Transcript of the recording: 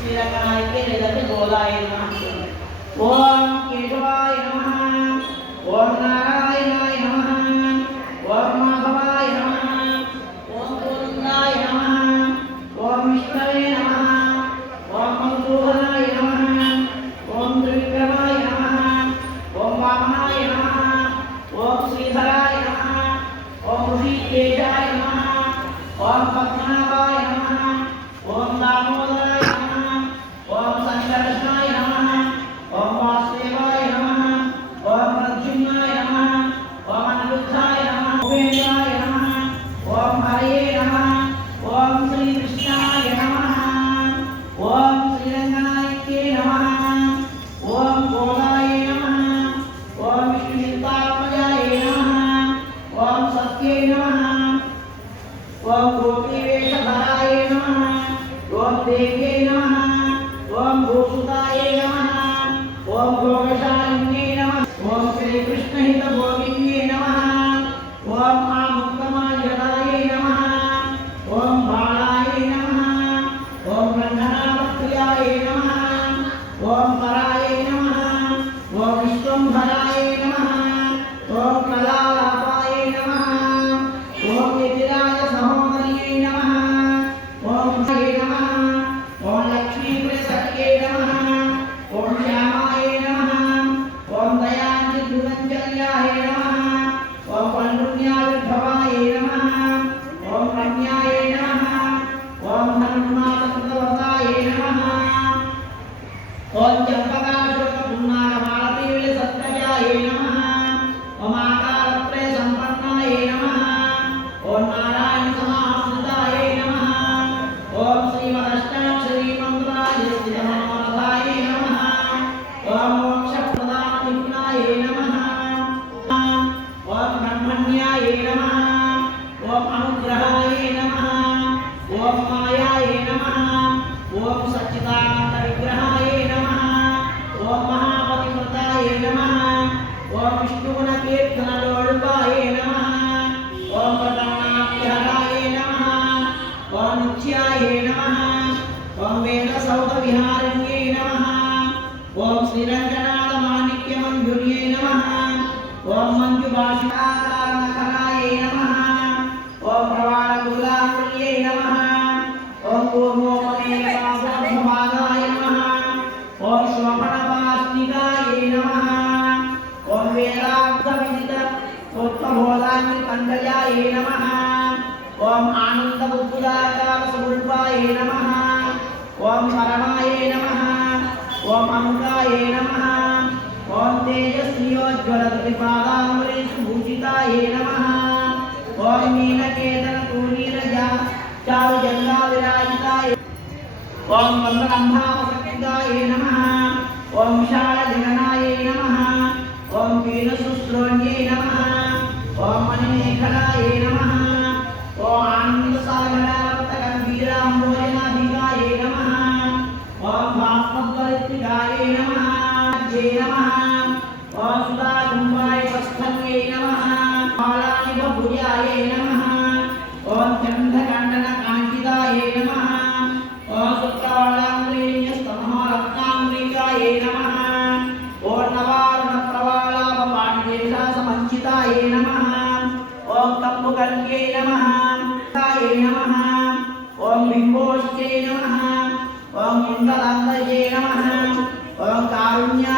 श्रीरंगनायके लेदपि गोलाय नमः ओम केशवाय नमः ओम नारायणाय नमः ओम माधवाय नमः ओम गोविंदाय नमः ओम विष्णवे नमः ओम मधुसूदनाय नमः ओम त्रिविक्रमाय नमः ओम वामनाय नमः ओम श्रीधराय नमः ओम ऋषिकेशाय नमः ओम पद्मनाभाय नमः ओम दामोदराय नमः ओम संकर्षणाय नमः ओम वासुदेवाय नमः ओम प्रद्युम्नाय नमः ओम अनिरुद्धाय नमः उपेन्द्राय नमः ओम हरये नमः ओम श्री कृष्णाय नमः ओम श्रीरंगनायके नमः ओम गोदाय नमः ओम विष्णुतात्मजाय नमः ओम सत्ये नमः ओम गोपीवेशधराय नमः ओम देव्ये नमः ओम भूसुताय नमः ओम भोगशालिन्ये नमः ओम श्री कृष्ण हित गोविंद्ये नमः ओम आमुक्तमार्जनाय नमः ओम बाणाय नमः ओम रंगनाथप्रियाय नमः ओम पराय नमः ओम विश्वंभराय नमः ओम कलालापाय नमः ओम यतिराज सहोदर्ये नमः ओम जय नमः ओम लक्ष्मी प्रसक्ये नमः ओम श्यामाय नमः ओम दयान्ति दुरंजल्याय नमः ओम पण्डुन्याविर्भवाय नमः ओम रम्याय नमः ओम हनुमानकृतवताय नमः ओम चंपकाशोकपुन्नारमालतीविलसत्कजाय नमः ओम आकारत्रय संपन्नाय नमः ओम नारायण समाश्रिताय नमः ओम श्रीमदष्टाक्षरी मंत्राय स्थितमनोरथाय नमः ओम मोक्षप्रदानविघ्नाय नमः ओम ब्रह्मण्याय नमः ओम अनुग्रहाय नमः ओम मायाय नमः ओम सच्चिदानन्दविग्रहाय नमः ओम महापतिव्रताय नमः ओम विष्णुगुणकीर्तनलोलुपाय नमः ओम प्रसन्नाभ्यहराय नमः ओम नित्याय नमः ओम वेदसौधविहारिण्ये नमः ओम श्रीरंगनाथमाणिक्यमञ्जुर्ये नमः ओम मञ्जुभाषिताकारणकराय नमः ओम प्रवालगुलाङ्गुल्ये नमः ओम कूर्मोपनेयपाशोद्धमानाय नमः ओम शोभनपाष्टिकाय नमः ओम वेदार्थविदित उत्तमोदाङ्गिकण्डयाय नमः ओम आनन्दबुद्धिदाकारसमुल्पाय नमः ओम परमाय नमः ओम अमुकाय नमः ओम तेजस्वियोज्ज्वलतिपादाम्बरीषभूषिताय नमः ओम नीलकेतनतूणीरजा चारुजङ्गाविराजिताय ओम वन्दनम्भावसक्तिदाय नमः ओम विशालजननाय नमः ओम वीरसुश्रोण्ये नमः ओम मणिमेखलाय नमः ओम आनन्दसागरावर्तगम्भीराम्भोजनाधिकाय नमः ओम भास्मद्वरित्रिकाय नमः जय नमः ओम सुधाकुम्भाय स्वस्थन्ये नमः मालानिभभुजाय नमः ओम चन्द्रकण्डनकाञ्चिताय नमः ओम शुक्रवालाङ्ग्रीण्यस्तमहारत्नाङ्ग्रिकाय नमः ओम नवारुणप्रवालापपाणिदेशासमञ्चिताय नमः ओम कम्बुकल्ये नमः ताय नमः ओम बिम्बोष्टे नमः ओम कुण्डलाङ्गये नमः ओम कारुण्या